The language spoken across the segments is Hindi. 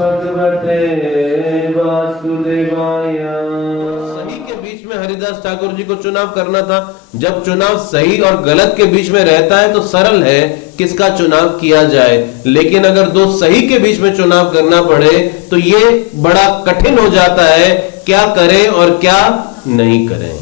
भगवते वासुदेवाय। सही के बीच में हरिदास ठाकुर जी को चुनाव करना था। जब चुनाव सही और गलत के बीच में रहता है तो सरल है किसका चुनाव किया जाए, लेकिन अगर दो सही के बीच में चुनाव करना पड़े तो ये बड़ा कठिन हो जाता है, क्या करें और क्या नहीं करें।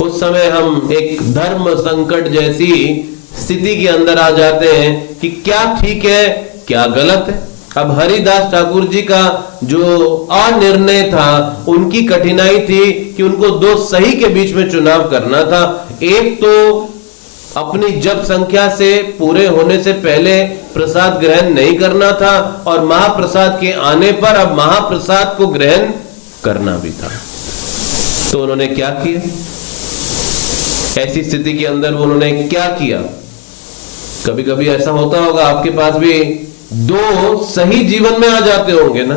उस समय हम एक धर्म संकट जैसी स्थिति के अंदर आ जाते हैं कि क्या ठीक है क्या गलत है। अब हरिदास ठाकुर जी का जो अनिर्णय था, उनकी कठिनाई थी कि उनको दो सही के बीच में चुनाव करना था। एक तो अपनी जप संख्या से पूरे होने से पहले प्रसाद ग्रहण नहीं करना था, और महाप्रसाद के आने पर अब महाप्रसाद को ग्रहण करना भी था। तो उन्होंने क्या किया, ऐसी स्थिति के अंदर उन्होंने क्या किया। कभी कभी ऐसा होता होगा आपके पास भी, दो सही जीवन में आ जाते होंगे ना,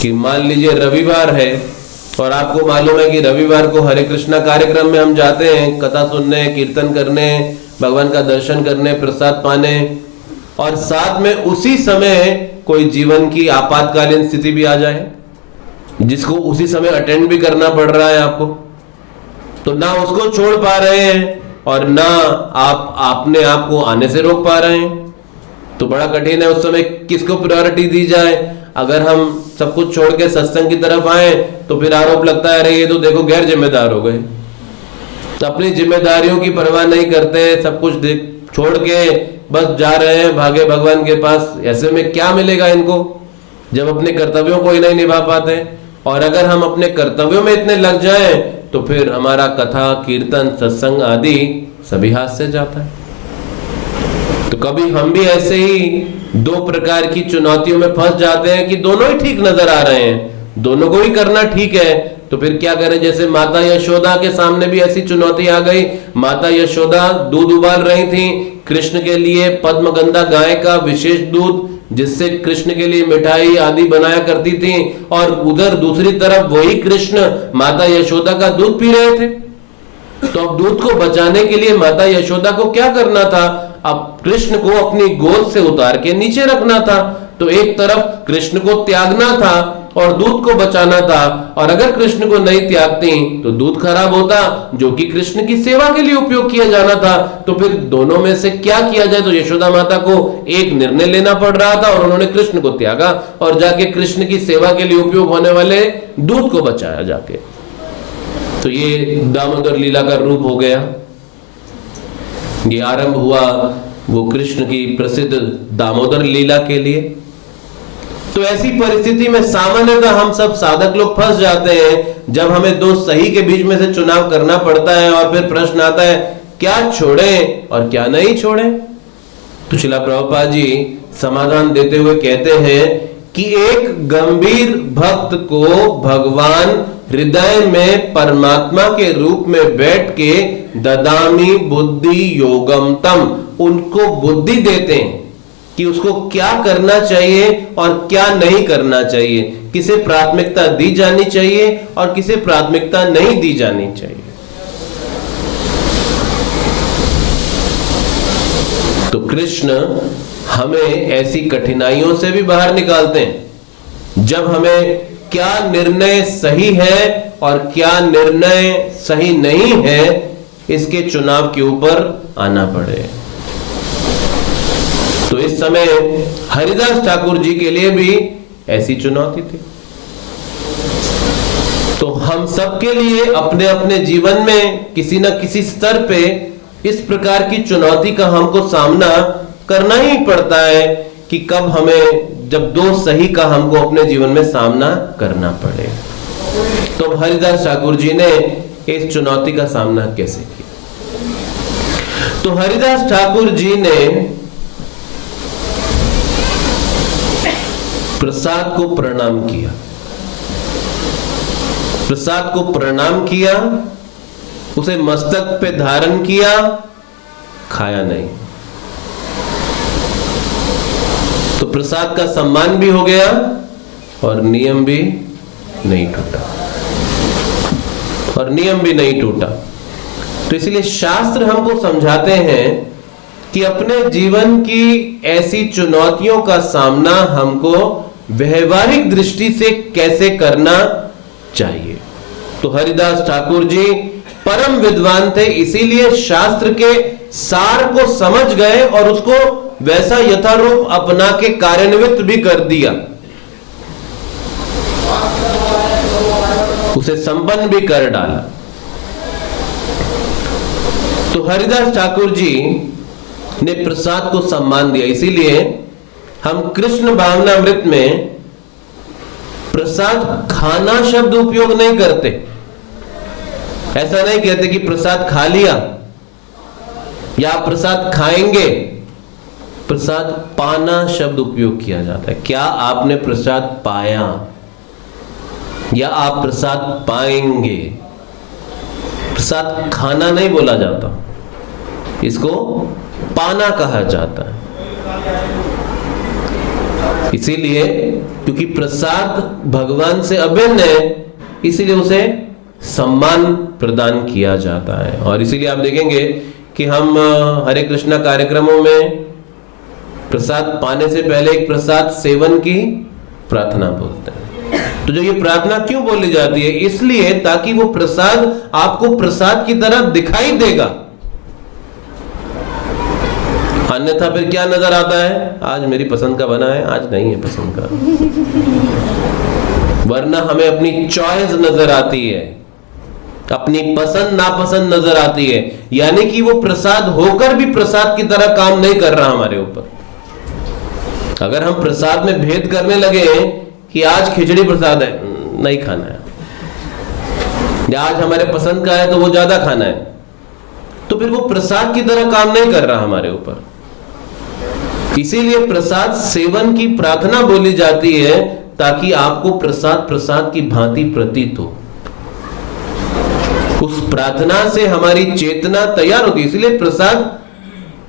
कि मान लीजिए रविवार है और आपको मालूम है कि रविवार को हरे कृष्णा कार्यक्रम में हम जाते हैं कथा सुनने, कीर्तन करने, भगवान का दर्शन करने, प्रसाद पाने, और साथ में उसी समय कोई जीवन की आपातकालीन स्थिति भी आ जाए जिसको उसी समय अटेंड भी करना पड़ रहा है आपको, तो ना उसको छोड़ पा रहे हैं और ना आप अपने आप को आने से रोक पा रहे हैं। तो बड़ा कठिन है उस समय किसको प्रायोरिटी दी जाए। अगर हम सब कुछ छोड़ के सत्संग की तरफ आए तो फिर आरोप लगता है अरे ये तो देखो गैर जिम्मेदार हो गए, तो अपनी जिम्मेदारियों की परवाह नहीं करते, सब कुछ छोड़ के बस जा रहे हैं भागे भगवान के पास। ऐसे में क्या मिलेगा इनको जब अपने कर्तव्यों को ही नहीं निभा पाते। और अगर हम अपने कर्तव्यों में इतने लग जाएं तो फिर हमारा कथा, कीर्तन, सत्संग आदि सभी हाथ से जाता है। तो कभी हम भी ऐसे ही दो प्रकार की चुनौतियों में फंस जाते हैं कि दोनों ही ठीक नजर आ रहे हैं, दोनों को ही करना ठीक है, तो फिर क्या करें। जैसे माता यशोदा के सामने भी ऐसी चुनौती आ गई। माता यशोदा दूध उबाल रही थी कृष्ण के लिए, पद्मगंधा गाय का विशेष दूध जिससे कृष्ण के लिए मिठाई आदि बनाया करती थी, और उधर दूसरी तरफ वही कृष्ण माता यशोदा का दूध पी रहे थे। तो अब दूध को बचाने के लिए माता यशोदा को क्या करना था, अब कृष्ण को अपनी गोद से उतार के नीचे रखना था। तो एक तरफ कृष्ण को त्यागना था और दूध को बचाना था, और अगर कृष्ण को नहीं त्यागती तो दूध खराब होता जो कि कृष्ण की सेवा के लिए उपयोग किया जाना था। तो फिर दोनों में से क्या किया जाए, तो यशोदा माता को एक निर्णय लेना पड़ रहा था और उन्होंने कृष्ण को त्यागा और जाके कृष्ण की सेवा के लिए उपयोग होने वाले दूध को बचाया जाके। तो ये दामोदर लीला का रूप हो गया। ये आरंभ हुआ वो कृष्ण की प्रसिद्ध दामोदर लीला के लिए। तो ऐसी परिस्थिति में सामान्यतः हम सब साधक लोग फंस जाते हैं जब हमें दो सही के बीच में से चुनाव करना पड़ता है, और फिर प्रश्न आता है क्या छोड़ें और क्या नहीं छोड़ें। तो श्रील प्रभुपाद जी समाधान देते हुए कहते हैं कि एक गंभीर भक्त को भगवान हृदय में परमात्मा के रूप में बैठ के ददामी बुद्धि योगम तम, उनको बुद्धि देते हैं कि उसको क्या करना चाहिए और क्या नहीं करना चाहिए, किसे प्राथमिकता दी जानी चाहिए और किसे प्राथमिकता नहीं दी जानी चाहिए। तो कृष्ण हमें ऐसी कठिनाइयों से भी बाहर निकालते हैं जब हमें क्या निर्णय सही है और क्या निर्णय सही नहीं है, इसके चुनाव के ऊपर आना पड़े। तो इस समय हरिदास ठाकुर जी के लिए भी ऐसी चुनौती थी। तो हम सबके लिए अपने अपने जीवन में किसी न किसी स्तर पे इस प्रकार की चुनौती का हमको सामना करना ही पड़ता है कि कब हमें, जब दो सही का हमको अपने जीवन में सामना करना पड़े। तो हरिदास ठाकुर जी ने इस चुनौती का सामना कैसे किया। तो हरिदास ठाकुर जी ने प्रसाद को प्रणाम किया, प्रसाद को प्रणाम किया, उसे मस्तक पे धारण किया, खाया नहीं। तो प्रसाद का सम्मान भी हो गया और नियम भी नहीं टूटा, और नियम भी नहीं टूटा। तो इसलिए शास्त्र हमको समझाते हैं कि अपने जीवन की ऐसी चुनौतियों का सामना हमको व्यवहारिक दृष्टि से कैसे करना चाहिए। तो हरिदास ठाकुर जी परम विद्वान थे, इसीलिए शास्त्र के सार को समझ गए और उसको वैसा यथारूप अपना के कार्यान्वित भी कर दिया, उसे संपन्न भी कर डाला। तो हरिदास ठाकुर जी ने प्रसाद को सम्मान दिया, इसीलिए हम कृष्ण भावनामृत में प्रसाद खाना शब्द उपयोग नहीं करते। ऐसा नहीं कहते कि प्रसाद खा लिया या प्रसाद खाएंगे, प्रसाद पाना शब्द उपयोग किया जाता है। क्या आपने प्रसाद पाया या आप प्रसाद पाएंगे? प्रसाद खाना नहीं बोला जाता, इसको पाना कहा जाता है। इसीलिए क्योंकि प्रसाद भगवान से अभिन्न है, इसीलिए उसे सम्मान प्रदान किया जाता है। और इसीलिए आप देखेंगे कि हम हरे कृष्णा कार्यक्रमों में प्रसाद पाने से पहले एक प्रसाद सेवन की प्रार्थना बोलते हैं। तो जो ये प्रार्थना क्यों बोली जाती है? इसलिए ताकि वो प्रसाद आपको प्रसाद की तरह दिखाई देगा, अन्यथा फिर क्या नजर आता है? आज मेरी पसंद का बना है, आज नहीं है पसंद का। वरना हमें अपनी चॉइस नजर आती है, अपनी पसंद नापसंद नजर आती है, यानी कि वो प्रसाद होकर भी प्रसाद की तरह काम नहीं कर रहा हमारे ऊपर। अगर हम प्रसाद में भेद करने लगे कि आज खिचड़ी प्रसाद है, नहीं खाना है, या आज हमारे पसंद का है तो वो ज्यादा खाना है, तो फिर वो प्रसाद की तरह काम नहीं कर रहा हमारे ऊपर। इसीलिए प्रसाद सेवन की प्रार्थना बोली जाती है, ताकि आपको प्रसाद प्रसाद की भांति प्रतीत हो। उस प्रार्थना से हमारी चेतना तैयार होती है, इसलिए प्रसाद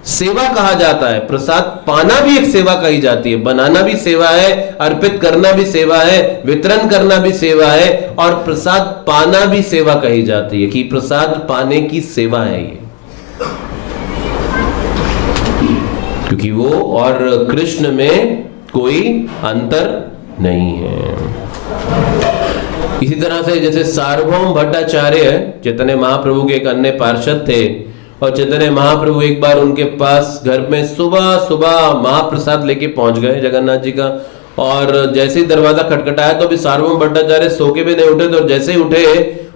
सेवा कहा जाता है। प्रसाद पाना भी एक सेवा कही जाती है, बनाना भी सेवा है, अर्पित करना भी सेवा है, वितरण करना भी सेवा है, और प्रसाद पाना भी सेवा कही जाती है कि प्रसाद पाने की सेवा है ये। क्योंकि वो और कृष्ण में कोई अंतर नहीं है। इसी तरह से जैसे सार्वभौम भट्टाचार्य चैतन्य महाप्रभु के एक अन्य पार्षद थे, और चैतन्य महाप्रभु एक बार उनके पास घर में सुबह सुबह महाप्रसाद लेके पहुंच गए जगन्नाथ जी का, और जैसे ही दरवाजा खटखटाया तो अभी सार्वभौम भट्टाचार्य सो के भी नहीं उठे, तो जैसे ही उठे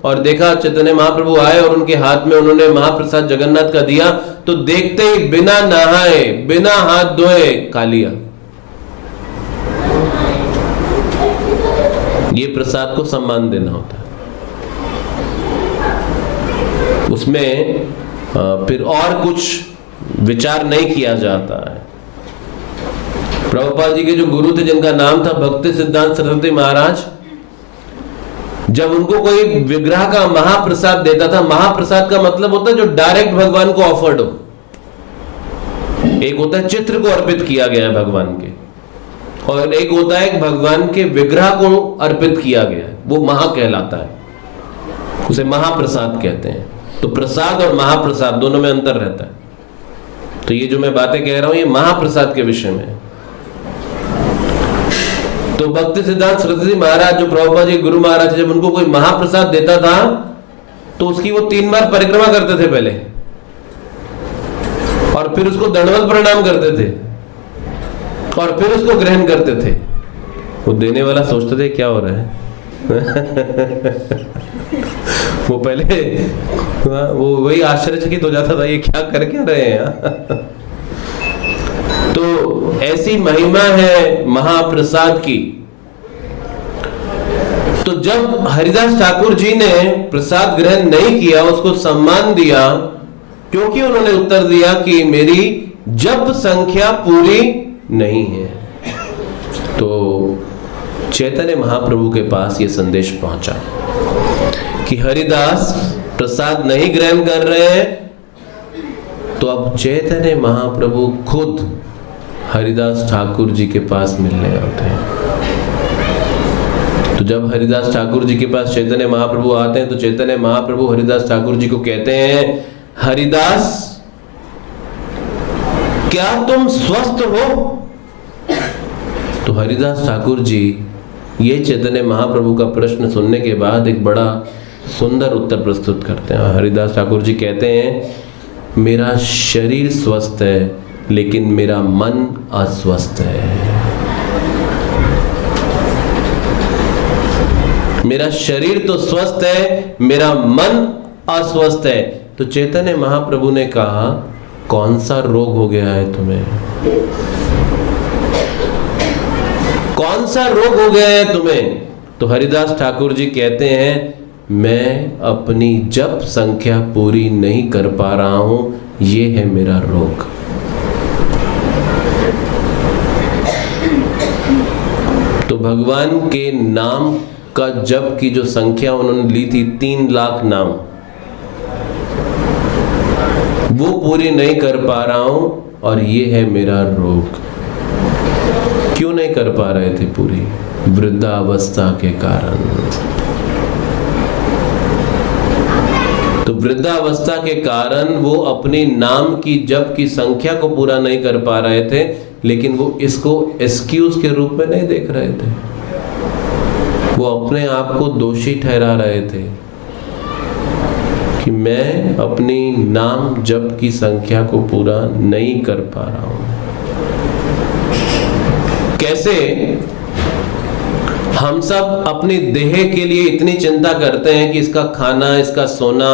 और देखा चैतन्य महाप्रभु आए और उनके हाथ में उन्होंने महाप्रसाद जगन्नाथ का दिया, तो देखते ही बिना नहाए बिना हाथ धोए खा लिया। ये प्रसाद को सम्मान देना होता है। उसमें फिर और कुछ विचार नहीं किया जाता है। प्रभुपाद जी के जो गुरु थे जिनका नाम था भक्ति सिद्धांत सरस्वती महाराज, जब उनको कोई विग्रह का महाप्रसाद देता था, महाप्रसाद का मतलब होता है जो डायरेक्ट भगवान को ऑफर्ड हो। एक होता है चित्र को अर्पित किया गया है भगवान के, और एक होता है भगवान के विग्रह को अर्पित किया गया है, वो महा कहलाता है, उसे महाप्रसाद कहते हैं। तो प्रसाद और महाप्रसाद दोनों में अंतर रहता है। तो ये जो मैं बातें कह रहा हूं ये महाप्रसाद के विषय में है। तो भक्ति सिद्धांत सरस्वती महाराज जो प्रभुपाद जी गुरु महाराज, जब उनको कोई महाप्रसाद देता था तो उसकी वो 3 बार परिक्रमा करते थे पहले, और फिर उसको दंडवत प्रणाम करते थे, और फिर उसको ग्रहण करते थे। वो देने वाला सोचते थे क्या हो रहा है वो पहले वो वही आश्चर्यचकित हो जाता था, ये क्या कर क्या रहे हैं तो ऐसी महिमा है महाप्रसाद की। तो जब हरिदास ठाकुर जी ने प्रसाद ग्रहण नहीं किया, उसको सम्मान दिया, क्योंकि उन्होंने उत्तर दिया कि मेरी जप संख्या पूरी नहीं है। तो चैतन्य महाप्रभु के पास यह संदेश पहुंचा कि हरिदास प्रसाद नहीं ग्रहण कर रहे हैं, तो अब चैतन्य महाप्रभु खुद हरिदास ठाकुर जी के पास मिलने आते हैं। तो जब हरिदास ठाकुर जी के पास चैतन्य महाप्रभु आते हैं, तो चैतन्य महाप्रभु हरिदास ठाकुर जी को कहते हैं, हरिदास क्या तुम स्वस्थ हो? तो हरिदास ठाकुर जी ये चैतन्य महाप्रभु का प्रश्न सुनने के बाद एक बड़ा सुंदर उत्तर प्रस्तुत करते हैं। हरिदास ठाकुर जी कहते हैं, मेरा शरीर स्वस्थ है लेकिन मेरा मन अस्वस्थ है। मेरा शरीर तो स्वस्थ है, मेरा मन अस्वस्थ है। तो चैतन्य महाप्रभु ने कहा, कौन सा रोग हो गया है तुम्हें? कौन सा रोग हो गया है तुम्हें? तो हरिदास ठाकुर जी कहते हैं, मैं अपनी जप संख्या पूरी नहीं कर पा रहा हूं, ये है मेरा रोग। तो भगवान के नाम का जप की जो संख्या उन्होंने ली थी 3 लाख नाम, वो पूरी नहीं कर पा रहा हूं और ये है मेरा रोग। क्यों नहीं कर पा रहे थे पूरी? वृद्धावस्था के कारण। तो वृद्धावस्था के कारण वो अपने नाम की जप की संख्या को पूरा नहीं कर पा रहे थे, लेकिन वो इसको एक्सक्यूज के रूप में नहीं देख रहे थे। वो अपने आप को दोषी ठहरा रहे थे कि मैं अपनी नाम जप की संख्या को पूरा नहीं कर पा रहा हूं। कैसे हम सब अपनी देह के लिए इतनी चिंता करते हैं कि इसका खाना, इसका सोना,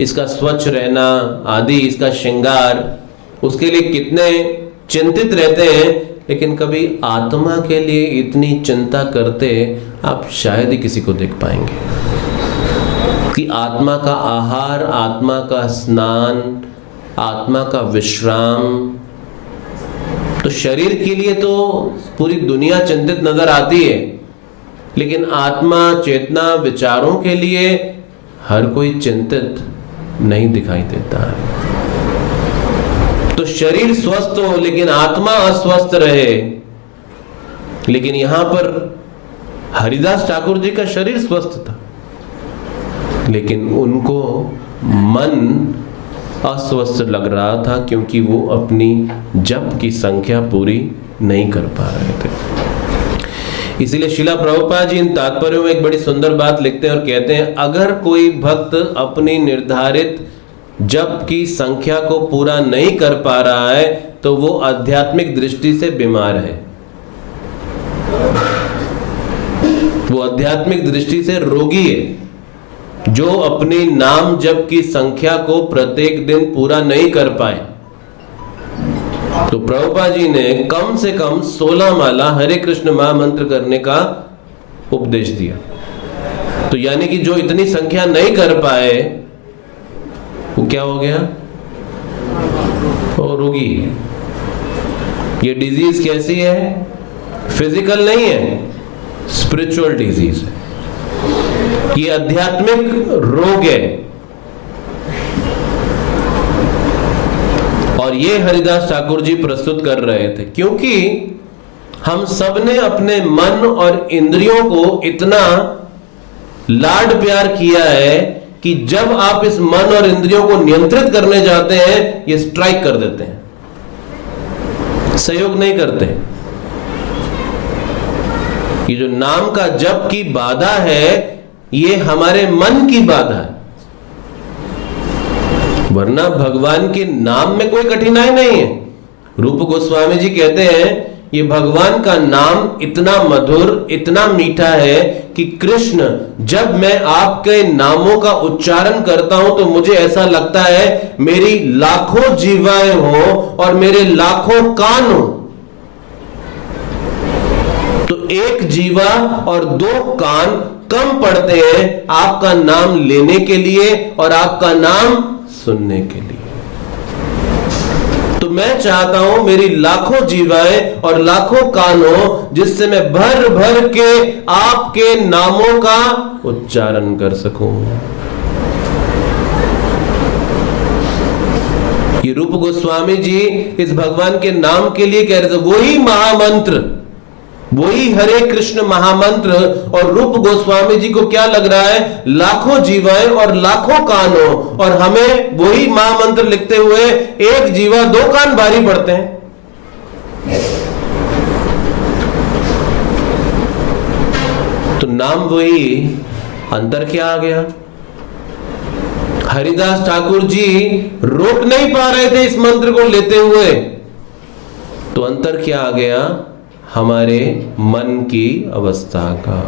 इसका स्वच्छ रहना आदि, इसका श्रृंगार, उसके लिए कितने चिंतित रहते हैं, लेकिन कभी आत्मा के लिए इतनी चिंता करते आप शायद ही किसी को देख पाएंगे कि आत्मा का आहार, आत्मा का स्नान, आत्मा का विश्राम। तो शरीर के लिए तो पूरी दुनिया चिंतित नजर आती है, लेकिन आत्मा, चेतना, विचारों के लिए हर कोई चिंतित नहीं दिखाई देता है। तो शरीर स्वस्थ हो लेकिन आत्मा अस्वस्थ रहे। लेकिन यहां पर हरिदास ठाकुर जी का शरीर स्वस्थ था, लेकिन उनको मन अस्वस्थ लग रहा था क्योंकि वो अपनी जप की संख्या पूरी नहीं कर पा रहे थे। इसीलिए श्रीला प्रभुपाद जी इन तात्पर्यों में एक बड़ी सुंदर बात लिखते हैं और कहते हैं, अगर कोई भक्त अपनी निर्धारित जप की संख्या को पूरा नहीं कर पा रहा है तो वो आध्यात्मिक दृष्टि से बीमार है, वो आध्यात्मिक दृष्टि से रोगी है। जो अपनी नाम जप की संख्या को प्रत्येक दिन पूरा नहीं कर पाए, तो प्रभुपाद जी ने कम से कम 16 माला हरे कृष्ण महामंत्र करने का उपदेश दिया। तो यानी कि जो इतनी संख्या नहीं कर पाए वो क्या हो गया? वो रोगी है। ये डिजीज कैसी है? फिजिकल नहीं है, स्पिरिचुअल डिजीज है, ये आध्यात्मिक रोग है। और ये हरिदास ठाकुर जी प्रस्तुत कर रहे थे, क्योंकि हम सब ने अपने मन और इंद्रियों को इतना लाड प्यार किया है कि जब आप इस मन और इंद्रियों को नियंत्रित करने जाते हैं, ये स्ट्राइक कर देते हैं, सहयोग नहीं करते। ये जो नाम का जप की बाधा है, ये हमारे मन की बाधा है, वरना भगवान के नाम में कोई कठिनाई नहीं है। रूप गोस्वामी जी कहते हैं, ये भगवान का नाम इतना मधुर, इतना मीठा है कि कृष्ण, जब मैं आपके नामों का उच्चारण करता हूं तो मुझे ऐसा लगता है मेरी लाखों जीवाएं हो और मेरे लाखों कान हो। तो एक जीवा और 2 कान कम पड़ते हैं आपका नाम लेने के लिए और आपका नाम सुनने के लिए। तो मैं चाहता हूं मेरी लाखों जीवाएं और लाखों कान हो, जिससे मैं भर भर के आपके नामों का उच्चारण कर सकूं। ये रूप गोस्वामी जी इस भगवान के नाम के लिए कह रहे थे, वही महामंत्र वही हरे कृष्ण महामंत्र और रूप गोस्वामी जी को क्या लग रहा है, लाखों जीवाएं और लाखों कान हो, और हमें वही महामंत्र लिखते हुए एक जीवा 2 कान भारी पड़ते हैं। तो नाम वही, अंतर क्या आ गया? हरिदास ठाकुर जी रोक नहीं पा रहे थे इस मंत्र को लेते हुए, तो अंतर क्या आ गया? हमारे मन की अवस्था का।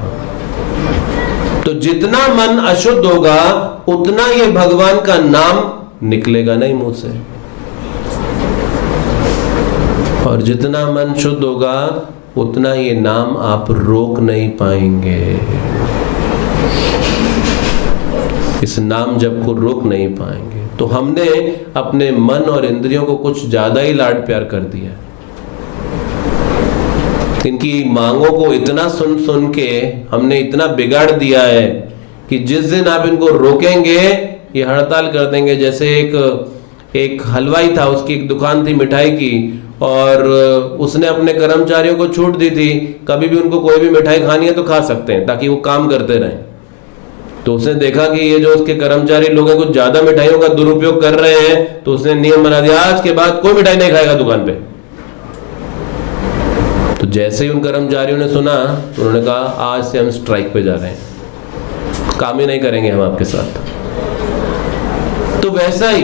तो जितना मन अशुद्ध होगा उतना ये भगवान का नाम निकलेगा नहीं मुंह से, और जितना मन शुद्ध होगा उतना ये नाम आप रोक नहीं पाएंगे। इस नाम जप को रोक नहीं पाएंगे। तो हमने अपने मन और इंद्रियों को कुछ ज्यादा ही लाड प्यार कर दिया। इनकी मांगों को इतना सुन सुन के हमने इतना बिगाड़ दिया है कि जिस दिन आप इनको रोकेंगे ये हड़ताल कर देंगे। जैसे एक हलवाई था, उसकी एक दुकान थी मिठाई की, और उसने अपने कर्मचारियों को छूट दी थी, कभी भी उनको कोई भी मिठाई खानी है तो खा सकते हैं, ताकि वो काम करते रहें। तो उसने देखा कि ये जो उसके कर्मचारी लोग हैं कुछ ज्यादा मिठाइयों का दुरुपयोग कर रहे हैं, तो उसने नियम बना दिया, आज के बाद कोई मिठाई नहीं खाएगा दुकान पे। तो जैसे ही उन कर्मचारियों ने सुना तो उन्होंने कहा, आज से हम स्ट्राइक पे जा रहे हैं, काम ही नहीं करेंगे हम आपके साथ। तो वैसा ही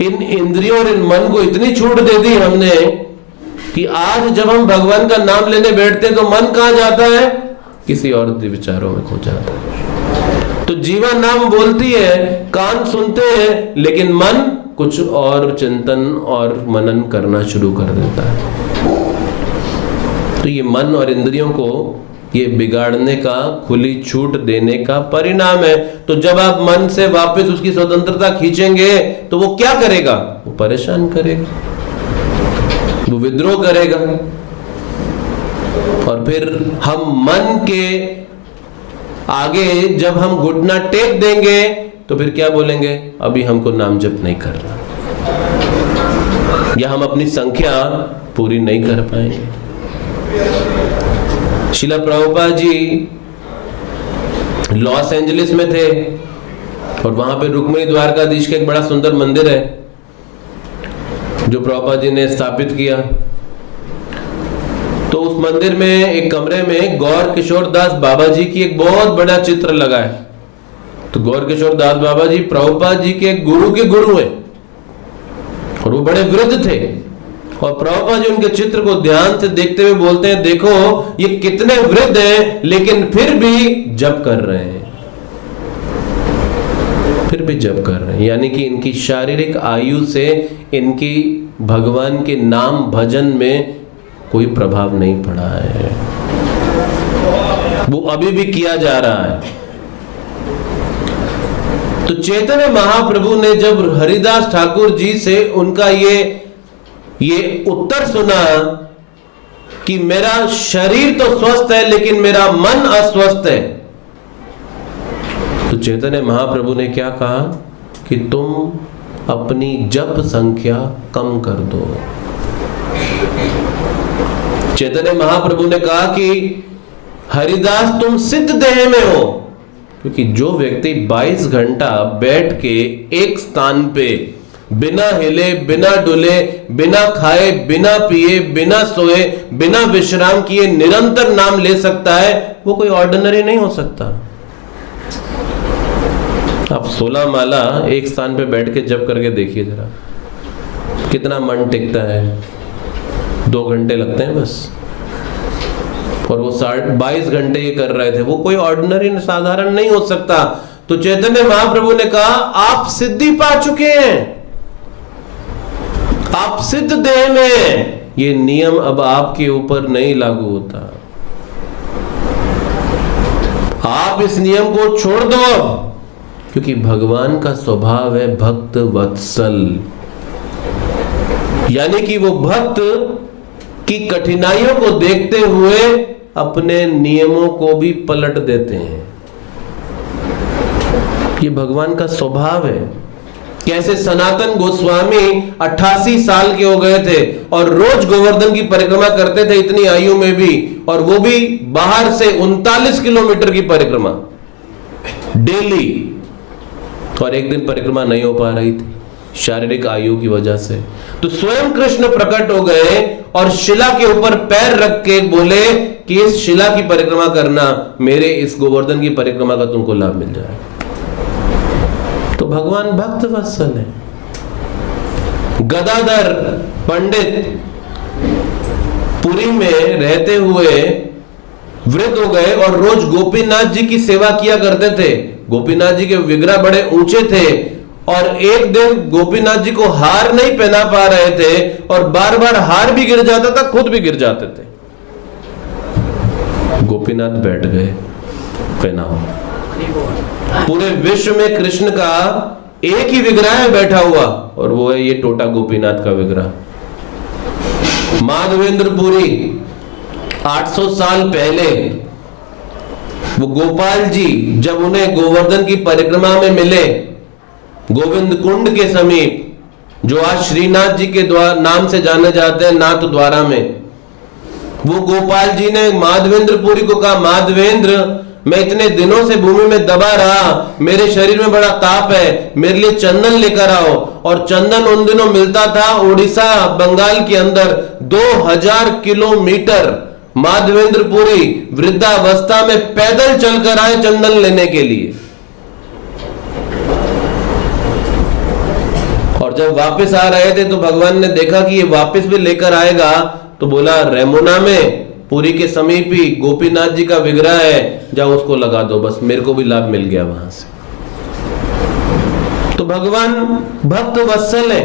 इन इंद्रियों और इन मन को इतनी छूट दे दी हमने कि आज जब हम भगवान का नाम लेने बैठते हैं तो मन कहां जाता है? किसी और विचारों में खो जाता है। तो जीवा नाम बोलती है, कान सुनते हैं, लेकिन मन कुछ और चिंतन और मनन करना शुरू कर देता है। तो ये मन और इंद्रियों को ये बिगाड़ने का, खुली छूट देने का परिणाम है। तो जब आप मन से वापस उसकी स्वतंत्रता खींचेंगे तो वो क्या करेगा? वो परेशान करेगा, वो विद्रोह करेगा, और फिर हम मन के आगे जब हम घुटना टेक देंगे तो फिर क्या बोलेंगे? अभी हमको नाम जप नहीं करना, या हम अपनी संख्या पूरी नहीं कर पाएंगे। शिला प्रभुपाद जी लॉस एंजलिस में थे, और वहां पे रुक्मिणी द्वारकाधीश का एक बड़ा सुंदर मंदिर है जो प्रभुपाद जी ने स्थापित किया। तो उस मंदिर में एक कमरे में गौर किशोर दास बाबा जी की एक बहुत बड़ा चित्र लगा है। तो गौर किशोर दास बाबा जी प्रभुपाद जी के गुरु हैं, और वो बड़े वृद्ध थे, और प्रभुपाद जी उनके चित्र को ध्यान से देखते हुए बोलते हैं, देखो ये कितने वृद्ध हैं लेकिन फिर भी जप कर रहे हैं, फिर भी जप कर रहे हैं। यानी कि इनकी शारीरिक आयु से इनकी भगवान के नाम भजन में कोई प्रभाव नहीं पड़ा है, वो अभी भी किया जा रहा है। तो चैतन्य महाप्रभु ने जब हरिदास ठाकुर जी से उनका ये उत्तर सुना कि मेरा शरीर तो स्वस्थ है लेकिन मेरा मन अस्वस्थ है, तो चैतन्य महाप्रभु ने क्या कहा कि तुम अपनी जप संख्या कम कर दो। चैतन्य महाप्रभु ने कहा कि हरिदास तुम सिद्ध देह में हो, क्योंकि जो व्यक्ति 22 घंटा बैठ के एक स्थान पे बिना हिले, बिना डुले, बिना खाए, बिना पिए, बिना सोए, बिना विश्राम किए निरंतर नाम ले सकता है, वो कोई ऑर्डिनरी नहीं हो सकता। आप 16 माला एक स्थान पे बैठ के जप करके देखिए जरा, कितना मन टिकता है। 2 घंटे लगते हैं बस, और वो 22 घंटे ये कर रहे थे, वो कोई ऑर्डिनरी साधारण नहीं हो सकता। तो चैतन्य महाप्रभु ने कहा, आप सिद्धि पा चुके हैं, आप सिद्ध देह में, ये नियम अब आपके ऊपर नहीं लागू होता, आप इस नियम को छोड़ दो, क्योंकि भगवान का स्वभाव है भक्त वत्सल, यानी कि वो भक्त की कठिनाइयों को देखते हुए अपने नियमों को भी पलट देते हैं। ये भगवान का स्वभाव है। कैसे सनातन गोस्वामी 88 साल के हो गए थे और रोज गोवर्धन की परिक्रमा करते थे इतनी आयु में भी, और वो भी बाहर से 39 किलोमीटर की परिक्रमा डेली, और एक दिन परिक्रमा नहीं हो पा रही थी शारीरिक आयु की वजह से। तो स्वयं कृष्ण प्रकट हो गए और शिला के ऊपर पैर रख के बोले कि इस शिला की परिक्रमा करना, मेरे इस गोवर्धन की परिक्रमा का तुमको लाभ मिल जाए। तो भगवान भक्त वत्सल है। गदाधर पंडित पुरी में रहते हुए वृद्ध हो गए और रोज गोपीनाथ जी की सेवा किया करते थे। गोपीनाथ जी के विग्रह बड़े ऊंचे थे और एक दिन गोपीनाथ जी को हार नहीं पहना पा रहे थे और बार बार हार भी गिर जाता था, खुद भी गिर जाते थे। गोपीनाथ बैठ गए, पहनाओ। पूरे विश्व में कृष्ण का एक ही विग्रह है बैठा हुआ, और वो है ये टोटा गोपीनाथ का विग्रह। माधवेंद्र पुरी 800 साल पहले वो गोपाल जी जब उन्हें गोवर्धन की परिक्रमा में मिले, गोविंद कुंड के समीप, जो आज श्रीनाथ जी के नाम से जाने जाते हैं, नाथ द्वारा में, वो गोपाल जी ने माधवेंद्र पुरी को कहा, माधवेंद्र, मैं इतने दिनों से भूमि में दबा रहा, मेरे शरीर में बड़ा ताप है, मेरे लिए चंदन लेकर आओ। और चंदन उन दिनों मिलता था उड़ीसा बंगाल के अंदर 2000 किलोमीटर। माधवेंद्र पुरी वृद्धावस्था में पैदल चलकर आए चंदन लेने के लिए, और जब वापस आ रहे थे तो भगवान ने देखा कि ये वापस भी लेकर आएगा, तो बोला रेमुना में पुरी के समीप ही गोपीनाथ जी का विग्रह है, जाओ उसको लगा दो, बस मेरे को भी लाभ मिल गया वहां से। तो भगवान भक्त वत्सल है।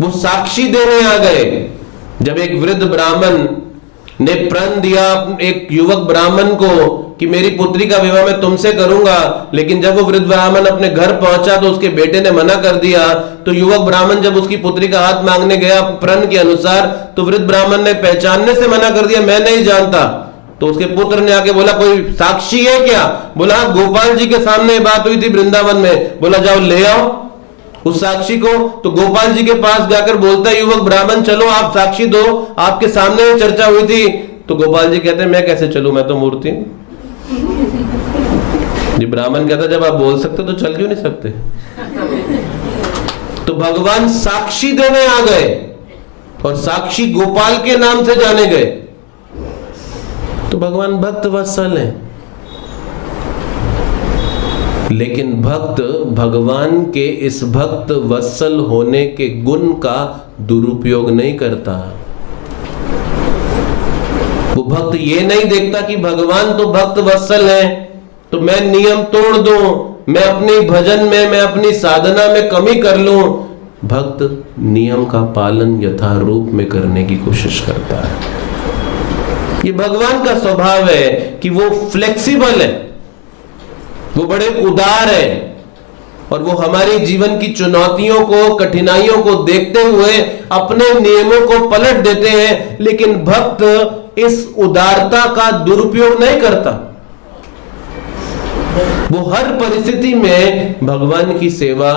वो साक्षी देने आ गए। जब एक वृद्ध ब्राह्मण ने प्रण दिया एक युवक ब्राह्मण को कि मेरी पुत्री का विवाह मैं तुमसे करूंगा, लेकिन जब वो वृद्ध ब्राह्मण अपने घर पहुंचा तो उसके बेटे ने मना कर दिया। तो युवक ब्राह्मण जब उसकी पुत्री का हाथ मांगने गया प्रण के अनुसार, तो वृद्ध ब्राह्मण ने पहचानने से मना कर दिया, मैं नहीं जानता। तो उसके पुत्र ने आके बोला, कोई साक्षी है क्या? बोला, गोपाल जी के सामने बात हुई थी वृंदावन में। बोला, जाओ ले आओ उस साक्षी को। तो गोपाल जी के पास जाकर बोलता है युवक ब्राह्मण, चलो आप साक्षी दो, आपके सामने चर्चा हुई थी। तो गोपाल जी कहते हैं, मैं कैसे चलूं, मैं तो मूर्ति हूं। जी ब्राह्मण कहता, जब आप बोल सकते तो चल क्यों नहीं सकते? तो भगवान साक्षी देने आ गए और साक्षी गोपाल के नाम से जाने गए। तो भगवान भक्त वत्सल हैं। लेकिन भक्त भगवान के इस भक्त वत्सल होने के गुण का दुरुपयोग नहीं करता। वो भक्त ये नहीं देखता कि भगवान तो भक्त वत्सल है तो मैं नियम तोड़ दूं, मैं अपनी भजन में, मैं अपनी साधना में कमी कर लूं। भक्त नियम का पालन यथारूप में करने की कोशिश करता है। ये भगवान का स्वभाव है कि वो फ्लेक्सिबल है, वो बड़े उदार है, और वो हमारी जीवन की चुनौतियों को, कठिनाइयों को देखते हुए अपने नियमों को पलट देते हैं। लेकिन भक्त इस उदारता का दुरुपयोग नहीं करता। वो हर परिस्थिति में भगवान की सेवा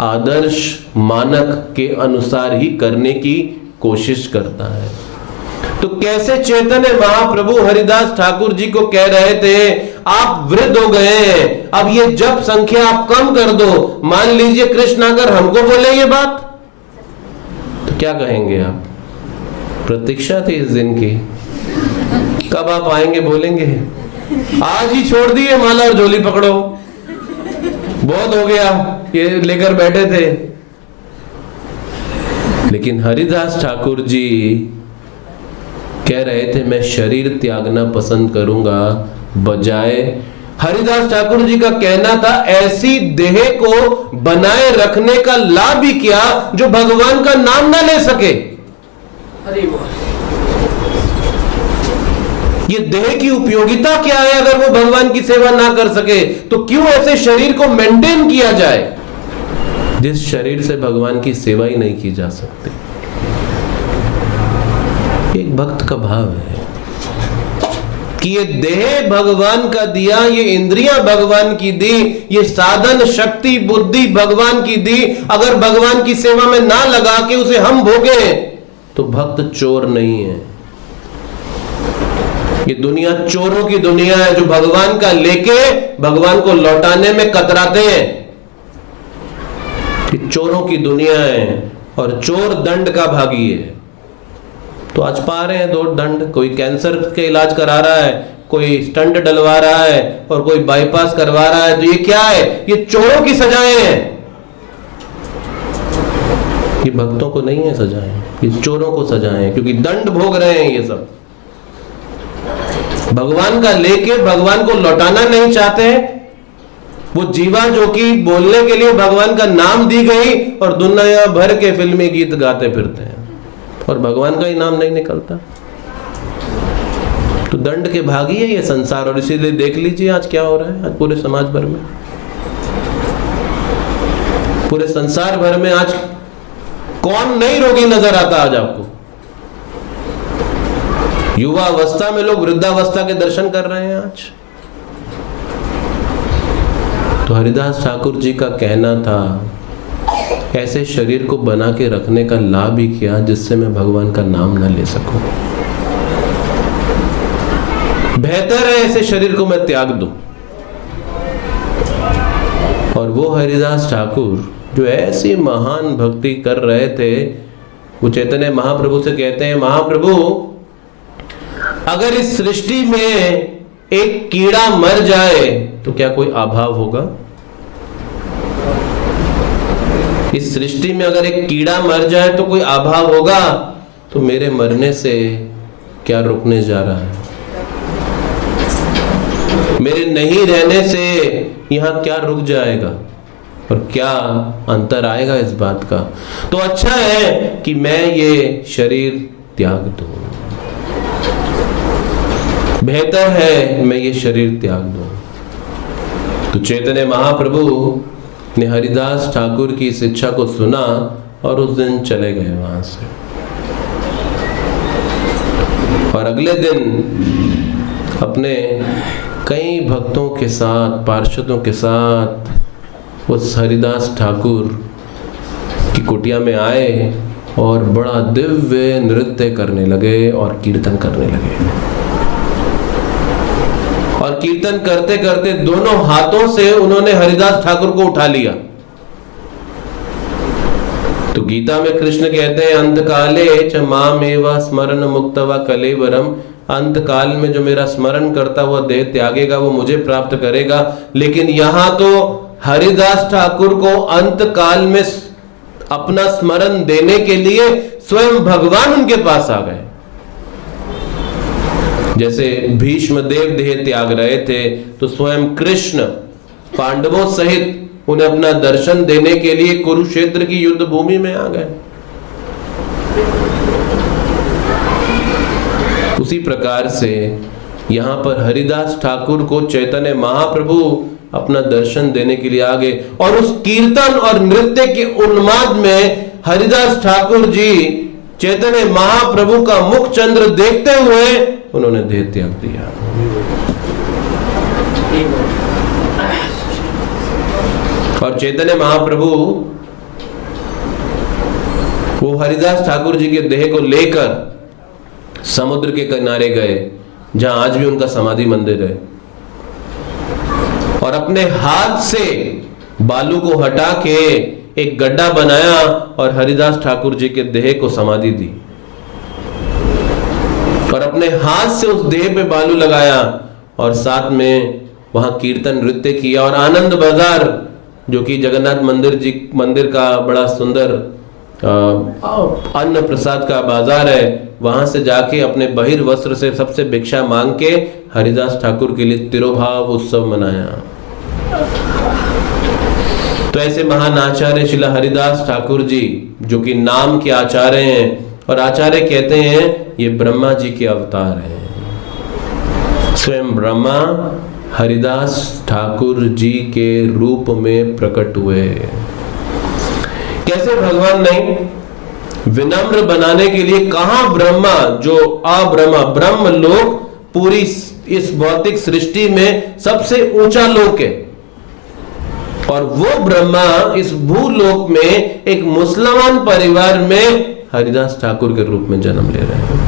आदर्श मानक के अनुसार ही करने की कोशिश करता है। तो कैसे चैतन्य महाप्रभु हरिदास ठाकुर जी को कह रहे थे, आप वृद्ध हो गए हैं, अब ये जप संख्या आप कम कर दो। मान लीजिए कृष्ण अगर हमको बोले ये बात, तो क्या कहेंगे आप? प्रतीक्षा थी इस दिन की, कब आप आएंगे बोलेंगे? आज ही छोड़ दिए माला और झोली पकड़ो, बहुत हो गया ये लेकर बैठे थे। लेकिन हरिदास ठाकुर जी कह रहे थे, मैं शरीर त्यागना पसंद करूंगा, बजाय हरिदास ठाकुर जी का कहना था ऐसी देह को बनाए रखने का लाभ भी क्या जो भगवान का नाम ना ले सके। ये देह की उपयोगिता क्या है अगर वो भगवान की सेवा ना कर सके? तो क्यों ऐसे शरीर को मेंटेन किया जाए जिस शरीर से भगवान की सेवा ही नहीं की जा सकती? एक भक्त का भाव है। कि ये देह भगवान का दिया, ये इंद्रियां भगवान की दी, ये साधन शक्ति बुद्धि भगवान की दी, अगर भगवान की सेवा में ना लगा के उसे हम भोगे तो भक्त चोर नहीं है। ये दुनिया चोरों की दुनिया है, जो भगवान का लेके भगवान को लौटाने में कतराते हैं। ये चोरों की दुनिया है और चोर दंड का भागी है। तो आज पा रहे हैं दो दंड, कोई कैंसर के इलाज करा रहा है, कोई स्टंट डलवा रहा है और कोई बाईपास करवा रहा है। तो ये क्या है? ये चोरों की सजाएं हैं, ये भक्तों को नहीं है सजाएं, ये चोरों को सजाएं हैं, क्योंकि दंड भोग रहे हैं ये सब। भगवान का लेके भगवान को लौटाना नहीं चाहते हैं। वो जीवा जो कि बोलने के लिए भगवान का नाम दी गई और दुनिया भर के फिल्मी गीत गाते फिरते हैं और भगवान का ही नाम नहीं निकलता। तो दंड के भागी है ये संसार। और इसीलिए देख लीजिए आज क्या हो रहा है, आज पूरे समाज भर में, पूरे संसार भर में आज कौन नहीं रोगी नजर आता आज आपको? युवा अवस्था में लोग वृद्धावस्था के दर्शन कर रहे हैं आज। तो हरिदास ठाकुर जी का कहना था, ऐसे शरीर को बना के रखने का लाभ ही क्या जिससे मैं भगवान का नाम ना ले सकूं। बेहतर है ऐसे शरीर को मैं त्याग दूं। और वो हरिदास ठाकुर जो ऐसी महान भक्ति कर रहे थे, वो चैतन्य महाप्रभु से कहते हैं, महाप्रभु अगर इस सृष्टि में एक कीड़ा मर जाए तो क्या कोई अभाव होगा? इस सृष्टि में अगर एक कीड़ा मर जाए तो कोई अभाव होगा? तो मेरे मरने से क्या रुकने जा रहा है? मेरे नहीं रहने से यहां क्या रुक जाएगा और क्या अंतर आएगा इस बात का? तो अच्छा है कि मैं ये शरीर त्याग दूं, बेहतर है मैं ये शरीर त्याग दूं। तो चैतन्य महाप्रभु ने हरिदास ठाकुर की इस इच्छा को सुना और उस दिन चले गए वहां से। और अगले दिन अपने कई भक्तों के साथ, पार्षदों के साथ उस हरिदास ठाकुर की कुटिया में आए और बड़ा दिव्य नृत्य करने लगे और कीर्तन करने लगे। और कीर्तन करते करते दोनों हाथों से उन्होंने हरिदास ठाकुर को उठा लिया। तो गीता में कृष्ण कहते हैं, अंतकाले च मामेव स्मरण मुक्तवा कलेवरम, अंत काल में जो मेरा स्मरण करता हुआ देह त्यागेगा वो मुझे प्राप्त करेगा। लेकिन यहां तो हरिदास ठाकुर को अंत काल में अपना स्मरण देने के लिए स्वयं भगवान उनके पास आ गए। जैसे भीष्म देव देह त्याग रहे थे तो स्वयं कृष्ण पांडवों सहित उन्हें अपना दर्शन देने के लिए कुरुक्षेत्र की युद्ध भूमि में आ गए। उसी प्रकार से यहाँ पर हरिदास ठाकुर को चैतन्य महाप्रभु अपना दर्शन देने के लिए आ गए। और उस कीर्तन और नृत्य के उन्माद में हरिदास ठाकुर जी चैतन्य महाप्रभु का मुख चंद्र देखते हुए उन्होंने देह त्याग दिया। और चैतन्य महाप्रभु वो हरिदास ठाकुर जी के देह को लेकर समुद्र के किनारे गए, जहां आज भी उनका समाधि मंदिर है, और अपने हाथ से बालू को हटा के एक गड्ढा बनाया और हरिदास ठाकुर जी के देह को समाधि दी और अपने हाथ से उस देह पे बालू लगाया और साथ में वहां कीर्तन नृत्य किया। और आनंद बाजार जो कि जगन्नाथ मंदिर का बड़ा सुंदर अन्न प्रसाद का बाजार है, वहां से जाके अपने बहिर वस्त्र से सबसे भिक्षा मांग के हरिदास ठाकुर के लिए तिरोभाव उत्सव मनाया। तो ऐसे महान आचार्य श्रील हरिदास ठाकुर जी जो कि नाम के आचार्य हैं, और आचार्य कहते हैं ये ब्रह्मा जी के अवतार हैं। स्वयं ब्रह्मा हरिदास ठाकुर जी के रूप में प्रकट हुए। कैसे भगवान नहीं, विनम्र बनाने के लिए कहां ब्रह्मा जो अब्रह्मा ब्रह्म लोग पूरी इस भौतिक सृष्टि में सबसे ऊंचा लोक है, और वो ब्रह्मा इस भूलोक में एक मुसलमान परिवार में हरिदास ठाकुर के रूप में जन्म ले रहे हैं।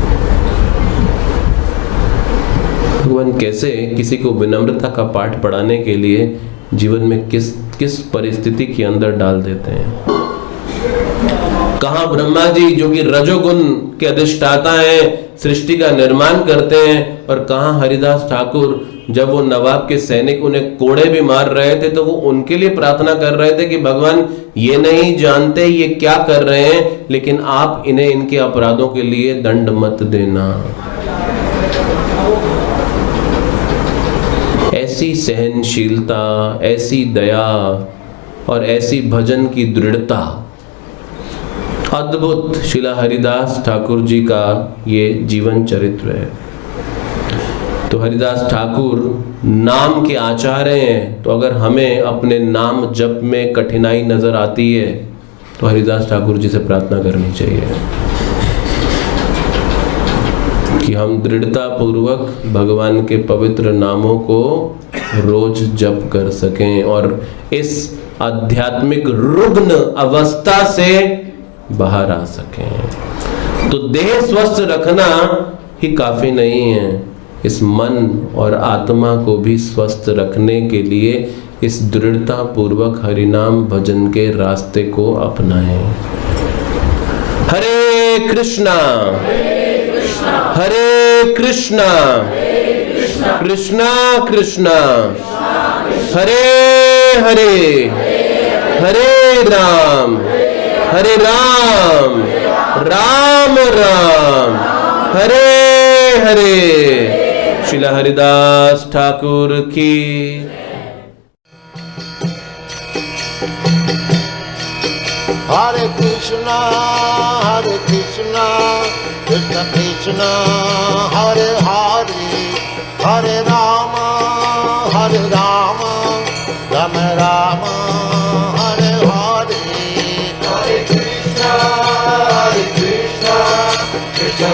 भगवान कैसे किसी को विनम्रता का पाठ पढ़ाने के लिए जीवन में किस किस परिस्थिति के अंदर डाल देते हैं। कहां ब्रह्मा जी जो कि रजोगुण के अधिष्ठाता हैं, सृष्टि का निर्माण करते हैं, और कहां हरिदास ठाकुर जब वो नवाब के सैनिक उन्हें कोड़े भी मार रहे थे तो वो उनके लिए प्रार्थना कर रहे थे कि भगवान ये नहीं जानते ये क्या कर रहे हैं, लेकिन आप इन्हें इनके अपराधों के लिए दंड मत देना। ऐसी सहनशीलता, ऐसी दया और ऐसी भजन की दृढ़ता, अद्भुत शिला हरिदास ठाकुर जी का ये जीवन चरित्र है। तो हरिदास ठाकुर नाम के आचार्य हैं, तो अगर हमें अपने नाम जप में कठिनाई नजर आती है तो हरिदास ठाकुर जी से प्रार्थना करनी चाहिए कि हम दृढ़ता पूर्वक भगवान के पवित्र नामों को रोज जप कर सकें और इस आध्यात्मिक रुग्ण अवस्था से बाहर आ सकें। तो देह स्वस्थ रखना ही काफी नहीं है, इस मन और आत्मा को भी स्वस्थ रखने के लिए इस दृढ़ता पूर्वक हरिनाम भजन के रास्ते को अपनाएं। हरे कृष्णा हरे कृष्णा कृष्णा कृष्णा हरे हरे हरे राम राम राम हरे हरे। श्रील हरिदास ठाकुर की। हरे कृष्णा कृष्ण कृष्ण हरे हरे, हरे राम राम राम हरे हरे। हरे कृष्ण कृष्ण